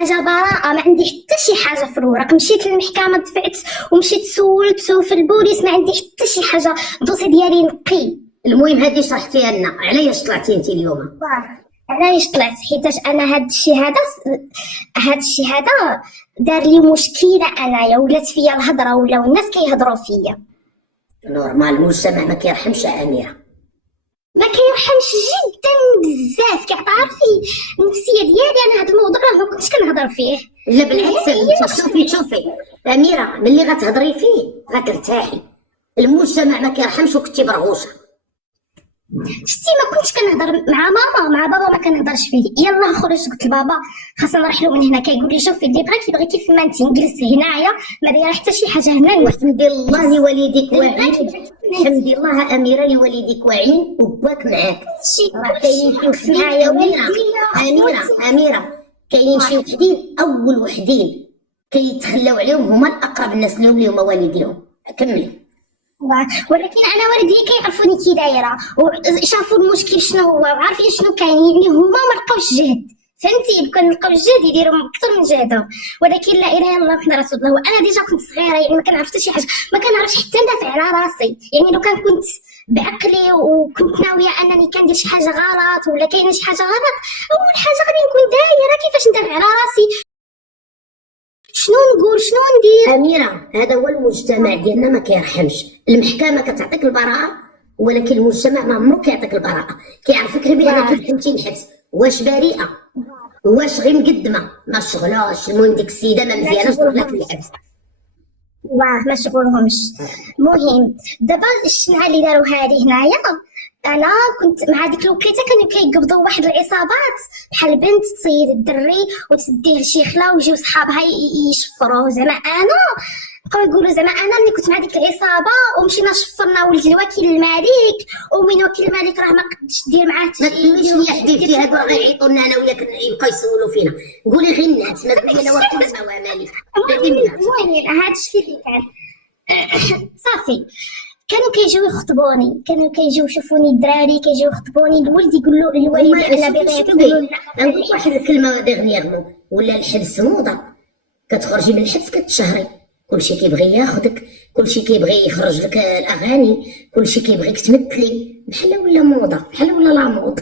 حاجه براءه، ما عندي حتى شي حاجه في الورق. مشيت للمحكمه دفعت ومشيت سولت في البوليس، ما عندي حتى شي حاجه، الدوسي ديالي نقي. المهم هذه شرحتيها لنا، علاش طلعتي انت اليوم؟ علاش طلعت؟ حيتاش انا هاد الشيء هذا دار لي مشكله انايا، ولات فيا الهضره ولاو الناس كيهضروا فيا. نورمال، المجتمع ما كيرحمش اميره، ما كيرحمش جدا بزاف. كتعرفي النفسيه ديالي انا، هذا الموضوع راه ما كنتش كنهضر فيه. لا بالعكس، شوفي اميره، ملي غتهضري فيه غترتاحي. المجتمع ما كيرحمش وكنتي برغوشه. شتي ما كنتش كنهضر مع ماما، مع بابا ما كنهضرش فيه. يلاه خرجت قلت لبابا خاصنا نرحلوا من هنا. كيقول لي شوفي اللي بغاك يبغي كيف ما انت، نجلس هنايا ما دايره حتى شي حاجه هنا. والحمد لله لوالديك واعيين، الحمد لله اميره لوالديك واعيين وباك معاك. راه كاينين شي معايا اميره كاينين شي وحدين، اول وحدين كيتخلاو عليهم هما الاقرب الناس لهم اللي هما والديهم. كملي. ولكن انا والدي كيعرفوني كي دايره وشافوا المشكل شنو هو وعارفين شنو كاين. يعني هما ما لقاوش جهد، فهمتي؟ كون لقاو الجهد يديروا اكثر من جهدهم. ولكن لا اله الا الله محمد رسول الله. وانا ديجا كنت صغيره، يعني ما كنعرف حتى شي حاجه، ما كنعرفش حتى ندافع على راسي. يعني لو كنت بعقلي وكنت ناويه انني كندير شي حاجه غلط ولا كاينه شي حاجه غلط، اول حاجه غادي نكون دايره كيفاش ندافع على راسي، شنو نقول شنو ندير. اميره هذا هو المجتمع ديالنا، ما كيرحمش. المحكمه كتعطيك البراءه، ولكن المجتمع ما عمرو كيعطيك البراءه. كيعرفك غير بانك كنتي الحبس، واش بريئه واش غير مقدمه ما شغلاش. المهم ديك السيده ما مزياناش دخلت للحبس. واه ما شغلهمش. المهم دابا الشنعه اللي داروا هذه هنايا، انا كنت مع ديك الوقيته كانوا كيقبضوا واحد العصابات بحال بنت تصيد الدري وتسديه لشي خلا ويجيو صحابها يشفروه. زعما انا بقاو يقولوا زعما انا اللي كنت مع ديك العصابه ومشينا شفرنا ولد الوكيل الملك، ومن وكيل الملك راه ما قدش دير معاه ما تقوليش لي حديتي هادو غيعيطوا لنا انا وياك يبقاو يسولوا فينا. قولي غير الناس، ما تقولي انا وكيل الموامالك. المهم هذا الشيء اللي كان صافي. كانوا كيجيو يخطبوني، كانوا كيجيو يشوفوني الدراري كيجيو يخطبوني. الولد يقول له الوالد انا بغيت يقولوا لا. نقول واحد الكلمه ديغنيغمون، ولا الحبس موضه. كتخرجي من الحبس كتشهري، كلشي كيبغي ياخذك، كلشي كيبغي يخرج لك الاغاني، كلشي كيبغيك تمثلي. بحال ولا موضه، بحال ولا لاموض.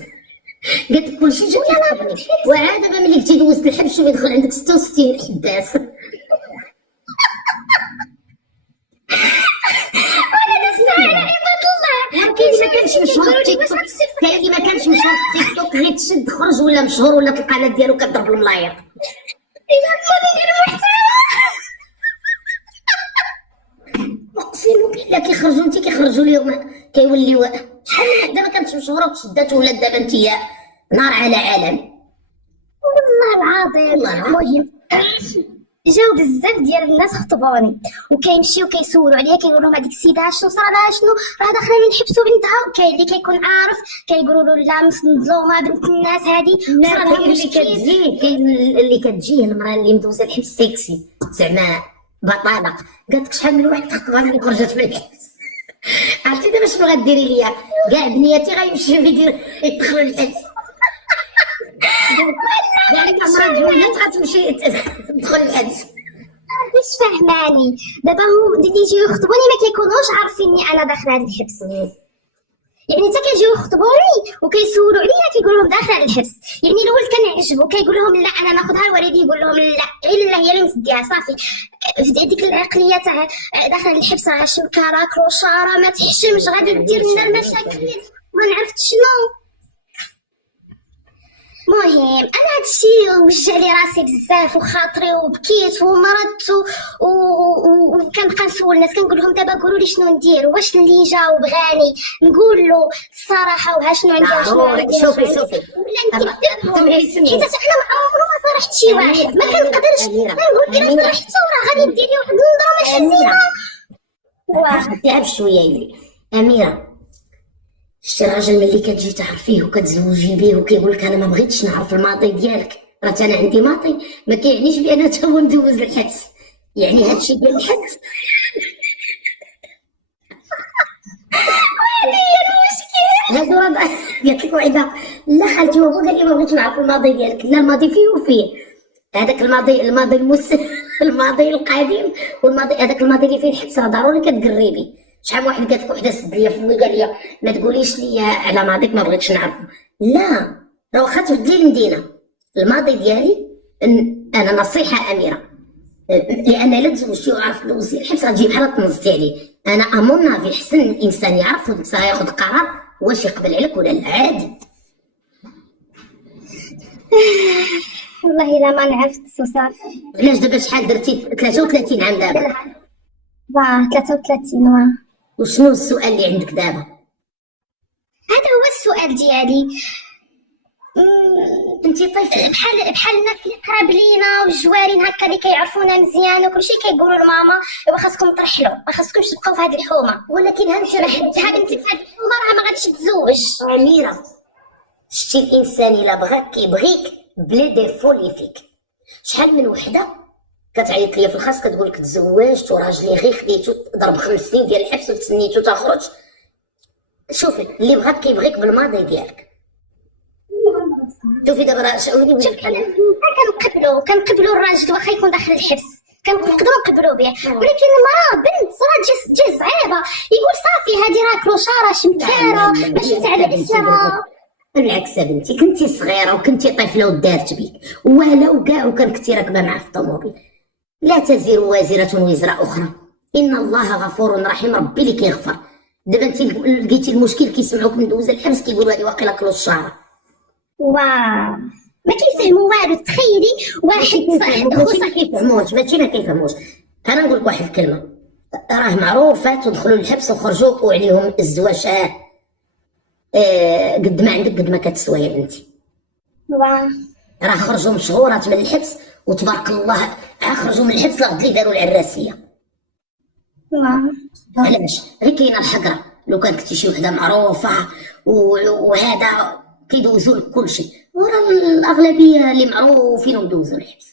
قالت لك كلشي جا كيخطبني. وعاد دابا ملي كنتي دوزت الحبس شوفي دخل عندك 66 حباس. كاين ما كانش مشهور تيك توك، كاين ما كانش مشهور تيك توك، غير تشد خرج ولا مشهور ولا في القناه ديالو كضرب الملاير. الا ندير محتوى اقسم بالله كيخرجوا انت كيخرجوا ليهم كيوليو شحال من وحده ما كانتش مشهوره وتشدات ولات دابا انت نار على علم. والله العظيم. المهم جاو بزاف ديال الناس خطبوني وكيمشيو كيسولوا عليا، كيقولوا لهم هذيك السيده شنو صرا لها، شنو راه داخله نحبسوا عندها. كاين اللي كيكون عارف كيقولوا له لا مظلومه بنت الناس هذه صرا لها مشكل. كاين اللي كتجيه المراه اللي مدوزه الحبس سيكسي زعما بطاله، قالت لك شحال من واحد خطبها اللي خرجت من الحبس. عرفتي دابا شنو غديري ليا؟ كاع بنياتي غيمشيو يدخلوا الحبس. يعني المراه جوجات غتمشي تدخل الحبس. مش فهماني دابا هو اللي يجيو يخطبوني ما كيكونوش عارفيني انا داخله هذا الحبس. يعني حتى كيجيو يخطبوني وكيسولوا عليا كيقولوا لهم داخله الحبس. يعني الاول كنعجبو كيقول لهم لا انا ناخذها، الوالد يقول لهم لا الا هي اللي مسديها. صافي في ديك العقليه تاع داخله الحبس راه شي كراك وشاره ما تحشمش غادي دير لنا المشاكل ما نعرفت شنو. المهم انا هادشي وجع لي راسي بزاف وخاطري وبكيت ومرضت وكنبقى نسول الناس كنقول لهم دابا قولوا لي شنو ندير، واش اللي جا وبغاني نقول له الصراحه وها شنو عندي شنو عندي. شوفي ولا نكذبهم حيت انا ما عمرو ما صرحت شي واحد، ما كنقدرش نقول الا صرحت راه غادي دير لي واحد النظره ماشي زينه. واه تعب شويه يلي اميره. شتي الراجل ملي كتجي تعرفيه وكتزوجي بيه وكيقول لك انا ما بغيتش نعرف الماضي ديالك، راه انا عندي ماضي، ما كيعنيش بان تا هو ندوز الحبس. يعني هادشي ديال الحبس هذه هي المشكل. هادو قالت لك وحده لا خالتي هو قال لي ما بغيتش نعرف الماضي ديالك. لا الماضي فيه وفيه، هذاك الماضي الماضي القديم، والماضي هذاك الماضي اللي فيه الحبس راه ضروري كتقربي. شحال من واحد قالت لك وحده سد ليا فمي قال لي ما تقوليش لي على ماضيك ما بغيتش نعرف. لا راه واخا تبدلي المدينه، الماضي ديالي انا نصيحه اميره، لان الا تزوجتي وعرفت دوزي الحبس غتجي بحال طنزتي عليه. انا امون في حسن الانسان يعرف ياخذ قرار واش يقبل عليك ولا لا. عادي. والله الا ما نعرفت وصافي. علاش دابا شحال درتي؟ 33 عام دابا. 33. وشنو السؤال اللي عندك دابا؟ هذا هو السؤال ديالي. انت طفله بحال الناس اللي قراب لينا والجوارين هكا اللي كيعرفونا مزيان وكلشي كيقولوا لماما ايوا خاصكم ترحلوا، ما خاصكمش تبقاو في هذه الحومه. ولكن ها انت حدها بنتي في هذه الحومه راه ما غاديش تتزوج. اميره، شتي الانسان الا بغاك كيبغيك بلي ديفو اللي فيك. شحال من وحده كتعيط ليا في الخاص كتقول لك تزوجت وراجلي غير خديتو ضرب 5 سنين ديال الحبس وتسنيتو تخرج. شوفي اللي بغاك كيبغيك بالماضي ديالك. شوفي دابا راه شاوريني بحال كنقبلوا الراجل واخا يكون داخل الحبس، كنقدروا نقبلوا به. ولكن المراه بنت راه جا صعيبه، يقول صافي هذه راه كلوشاره شمكاره ماشي تاع الاسره. بالعكس يا بنتي، كنتي صغيره وكنتي طفله ودارت بيك ولو كاع وكان كنتي راكبه معاه في الطوموبيل. لا تزر وازره وزر اخرى، ان الله غفور رحيم، ربي اللي كيغفر. دابا انت لقيتي المشكل كيسمعوك مدوزه الحبس كيقولوا هذه واقيلا كلوشاره. ما كيفهموا والو. تخيلي واحد ماشي ما كيفهموش. انا نقول لك واحد الكلمه، راه معروف فاتوا دخلوا للحبس وخرجوا وعليهم الزواج. قد ما عندك قد ما كتسوى يا بنتي. راه خرجوا مشهورات من الحبس وتبارك الله، خرجوا من الحبس لغد لي داروا العراسيه. علاش؟ غير كاينه الحقره. لو كان كنتي شي وحده معروفه وهذا كيدوزوا لك كلشي، وراه الاغلبيه اللي معروفين ودوزوا الحبس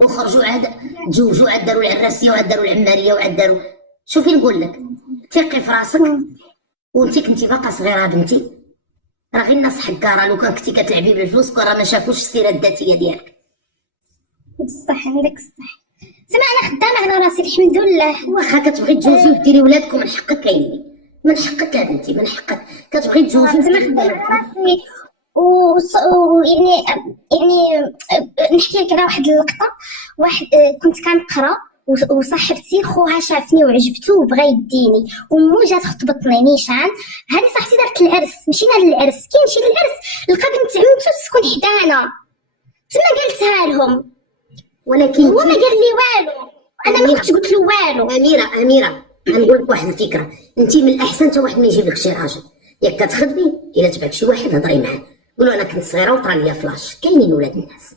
وخرجوا عاد تزوجوا، عاد داروا العراسيه وعاد داروا العماريه وعاد داروا. شوفي نقول لك ثقي في راسك، وانت كنتي باقا صغيره بنتي، راه غير الناس حكاره. لو كان كنتي كتلعبي بالفلوس راه ما شافوش السيره الذاتيه ديالك. بصح عندك الصح. زعما انا خدامه على راسي الحمد لله. واخا كتبغي تجوجي وديري ولادكم من حقك، كاينني من حقك يا بنتي، من حقك كتبغي تجوجي زعما خدامه على راسي. يعني نحكي لك على واحد اللقطه. واحد كنت كنقرا وصاحبتي خوها شافني وعجبتو وبغى يديني، ومو جات خطبتني نيشان. هذه صاحبتي دارت العرس، مشينا للعرس. كي نمشي للعرس لقى بنت عمتو تسكن حدانا، تما قلتها لهم ولكن هو ما قال لي والو، انا ما كنتش قلت له والو. اميره غنقول لك واحد الفكره، انت من الاحسن حتى واحد ما يجيب لك شي راجل. ياك كتخدمي الا تبعك شي واحد هضري معاه، قولوا انا كنت صغيره وطرا ليا فلاش. كاينين ولاد الناس،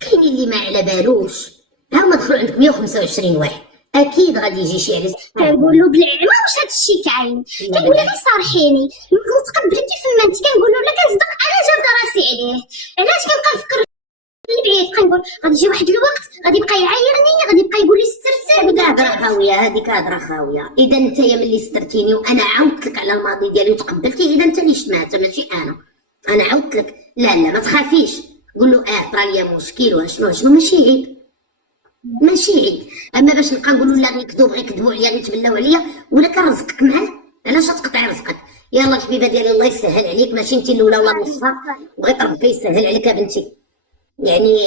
كاينين اللي ما على بالوش. ها هما دخلوا عندك 125 واحد، اكيد غادي يجي شي عريس. كنقول له بالعلم واش هذا الشيء كاين، كنقول له غير صارحيني متقبلتي فما انت. كنقول له لا كنصدق انا جابت راسي عليه. علاش كنبقى نفكر بعيد؟ كنقول غادي يجي واحد الوقت غادي يبقى يعايرني، غادي يبقى يقول لي سترتي. هذيك هضره خاويه، هذيك هضره خاويه. اذا انت يا ملي سترتيني وانا عاودت لك على الماضي ديالي وتقبلتي، اذا انت اللي شمعت ماشي انا عاودت لك. لا ما تخافيش، قول له طرا ليا مشكل وشنو ماشي عيب، ماشي عيب. اما باش نبقى نقولوا لا غير يكذبوا عليا غير يتبلاو عليا، ولا كان رزقك معاه علاش تقطعي رزقك؟ يلا الحبيبه ديالي الله يسهل عليك، ماشي انت الاولى ولا النصفه، بغيت ربي يسهل عليك يا بنتي. يعني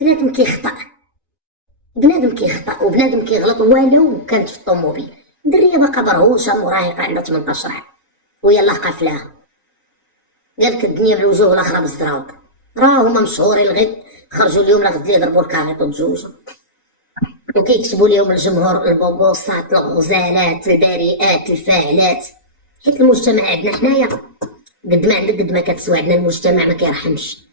بنادم كيخطأ وبنادم كيغلط ولو كانت في الطوموبيل. دريه باقا برهوشه مراهقه عندها 18 عام ويلا قافلاها قالك الدنيا بالوجوه والاخرى بالزراوط. راه هما مشهورين الغد خرجوا اليوم لغد لي ضربوا الكاريط وتزوجوا، وكيكتبوا لهم الجمهور البوبوسات الغزالات البريئات الفاعلات. حيت المجتمع عندنا حنايا قد ما عندك قد ما كتسوى. عندنا المجتمع ما كيرحمش.